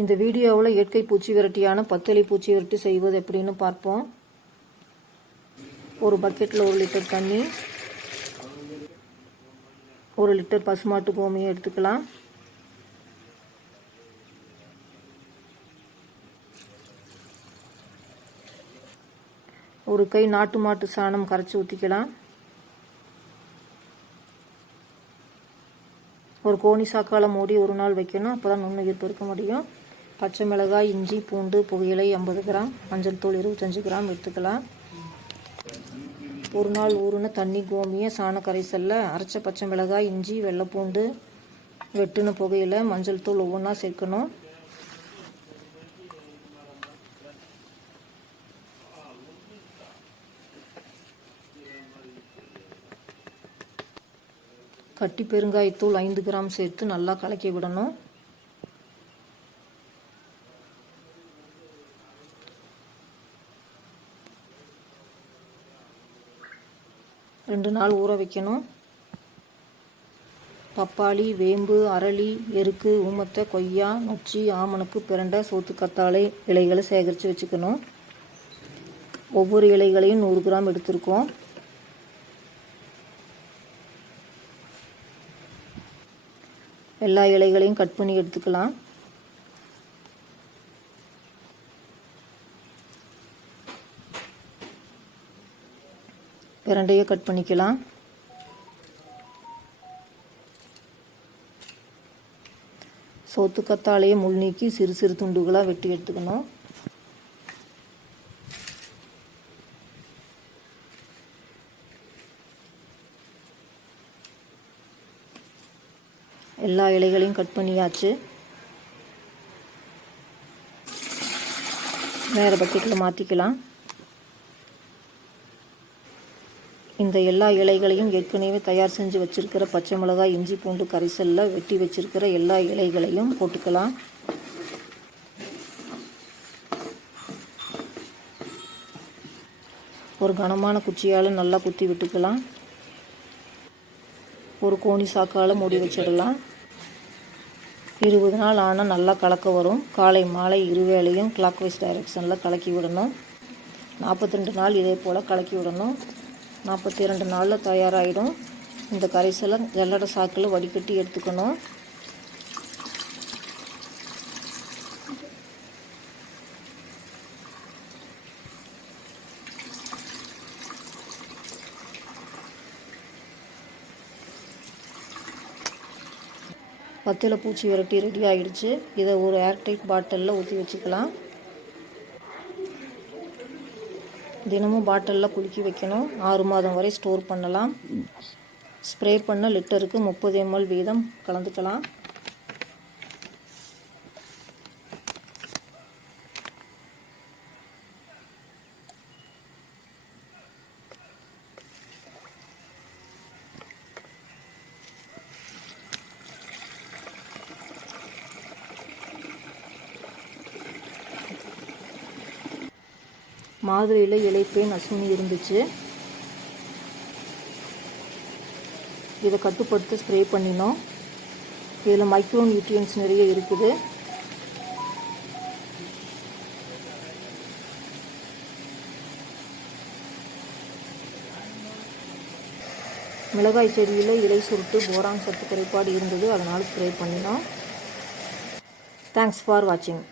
இந்த வீடியோவில் இயற்கை பூச்சி விரட்டியான பத்தளி பூச்சி விரட்டி செய்வது எப்படின்னு பார்ப்போம். ஒரு பக்கெட்டில் ஒரு லிட்டர் தண்ணி ஒரு லிட்டர் பசுமாட்டு கோமியம் எடுத்துக்கலாம். ஒரு கை நாட்டு மாட்டு சாணம் கரைச்சி ஊற்றிக்கலாம் ஒரு கோணி சாக்கால மூடி ஒரு நாள் வைக்கணும் அப்போ தான் நுண்ணுயிர் பெருக்க முடியும். பச்சை மிளகாய் இஞ்சி பூண்டு புகையிலை ஐம்பது கிராம் மஞ்சள் தூள் இருபத்தஞ்சி கிராம் எடுத்துக்கலாம் ஒரு நாள் ஊறுன தண்ணி கோமிய சாண கரைசலில் அரைச்ச பச்சை மிளகாய் இஞ்சி வெள்ளைப்பூண்டு வெட்டுன புகையில மஞ்சள் தூள் ஒவ்வொன்றா சேர்க்கணும். கட்டி பெருங்காயத்தூள் ஐந்து கிராம் சேர்த்து நல்லா கலக்கி விடணும். ரெண்டு நாள் ஊற வைக்கணும். பப்பாளி வேம்பு அரளி எருக்கு ஊமத்தை கொய்யா நொச்சி ஆமணக்கு பிரண்டை சோத்து கத்தாழை இலைகளை சேகரித்து வச்சுக்கணும். ஒவ்வொரு இலைகளையும் நூறு கிராம் எடுத்திருக்கோம். எல்லா இலைகளையும் கட் பண்ணி எடுத்துக்கலாம். பிரண்டையை கட் பண்ணிக்கலாம். சோத்துக்கத்தாலேயே முள் நீக்கி சிறு சிறு துண்டுகளாக வெட்டி எடுத்துக்கணும். எல்லா இலைகளையும் கட் பண்ணியாச்சு. வேறு பக்கெட்டில் மாற்றிக்கலாம் இந்த எல்லா இலைகளையும் ஏற்கனவே தயார் செஞ்சு வச்சுருக்கிற பச்சை மிளகாய் இஞ்சி பூண்டு கரைசலில் வெட்டி வச்சுருக்கிற எல்லா இலைகளையும் போட்டுக்கலாம். ஒரு கனமான குச்சியால் நல்லா குத்தி விட்டுக்கலாம். ஒரு கோணி சாக்கால் மூடி வச்சிடலாம். இருபது நாள் ஆனால் நல்லா கலக்க வரும். காலை மாலை இருவேளையும் கிளாக் வைஸ் டைரெக்ஷனில் கலக்கி விடணும். நாற்பத்தி ரெண்டு நாள் இதே போல் கலக்கி விடணும். நாற்பத்தி ரெண்டு நாளில் தயாராகிடும் இந்த கரைசலை ஜல்லடை சாக்கில் வடிகட்டி எடுத்துக்கணும். பத்தில் பூச்சி விரட்டி ரெடி ஆகிடுச்சு இதை ஒரு ஏர்டைட் பாட்டிலில் ஊற்றி வச்சுக்கலாம். தினமும் பாட்டிலில் குலுக்கி வைக்கணும். ஆறு மாதம் வரை ஸ்டோர் பண்ணலாம். ஸ்ப்ரே பண்ண லிட்டருக்கு முப்பது எம்எல் வீதம் கலந்துக்கலாம். மாதுளையில் இலைப்பேன் அசுனி இருந்துச்சு. இதை கட்டுப்படுத்த ஸ்ப்ரே பண்ணினோம். இதில் மைக்ரோ நியூட்ரியன்ஸ் நிறைய இருக்குது. மிளகாய் செடியில் இலை சுருட்டு போரான் சத்து குறைபாடு இருந்தது. அதனால் ஸ்ப்ரே பண்ணினோம். தேங்க்ஸ் ஃபார் வாட்சிங்